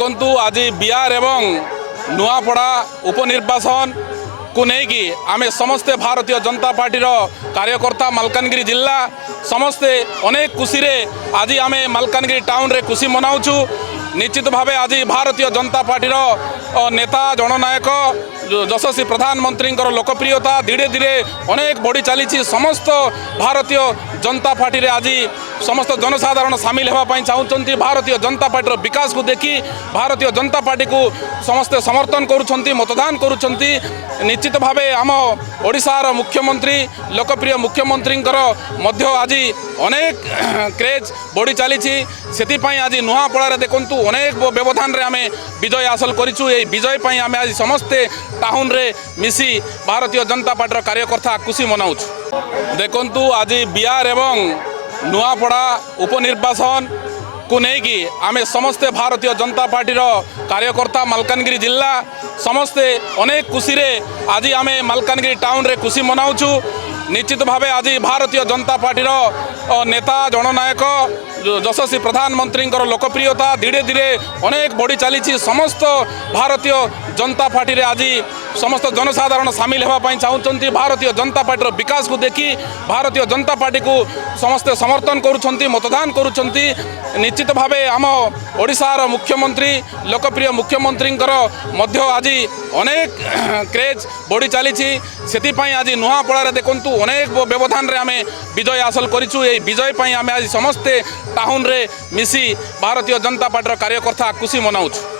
देखंतु आज बिहार एवं नुआपड़ा उपनिर्वाचन को लेकिन आम समस्ते भारतीय जनता पार्टी कार्यकर्ता मालकानगिरी जिला समस्ते अनेक खुशी रे आज आम मालकानगिरी टाउन रे खुशी मनाऊँ। निश्चित भावे आज भारतीय जनता पार्टी नेता जननायक यशस्वी प्रधानमंत्री लोकप्रियता धीरे धीरे अनेक बढ़ी चली। समस्त भारतीय जनता पार्टी आज समस्त जनसाधारण सामिल होगापी चाहते। भारतीय जनता पार्टी विकास को देखी भारतीय जनता पार्टी को समस्ते समर्थन करुँच मतदान करुँच। निश्चित भावे आम ओडिशार मुख्यमंत्री लोकप्रिय मुख्यमंत्री आज अनेक क्रेज बढ़ी चली। से आज नुआपड़ा देखु अनेक व्यवधान रे आमे विजय हासिल करिछु। ए विजय पई आमे आज समस्ते टाउन रे मिसी भारतीय जनता पार्टी कार्यकर्ता खुशी मनाऊछु। देखंतु आज बिहार एवं नुआपड़ा उपनिर्वाचन को लेकिन आम समस्ते भारतीय जनता पार्टी कार्यकर्ता मालकानगिरी जिला समस्ते अनेक खुशी रे आज आम मालकानगिरी टाउन रे खुशी मनाऊछु। निश्चित भावे आज भारतीय जनता पार्टी नेता जननायक यशस्वी प्रधानमंत्री लोकप्रियता धीरे धीरे अनेक बढ़ी चली। समस्त भारतीय जनता पार्टी आज समस्त जनसाधारण सामिल होगापी चाहते। भारतीय जनता पार्टी विकास को देखी भारतीय जनता पार्टी को समस्ते समर्थन करुँच मतदान करुँच। निश्चित भावे आम ओडिशार मुख्यमंत्री लोकप्रिय मुख्यमंत्री आज अनेक क्रेज बढ़ी चली। से आज नुआपड़ा देखु अनेक व्यवधान रे आमे विजय हासिल करिछु। ए विजय पई आमे आज समस्ते टाउन रे मिसी भारतीय जनता पार्टी कार्यकर्ता खुशी मनाऊछु।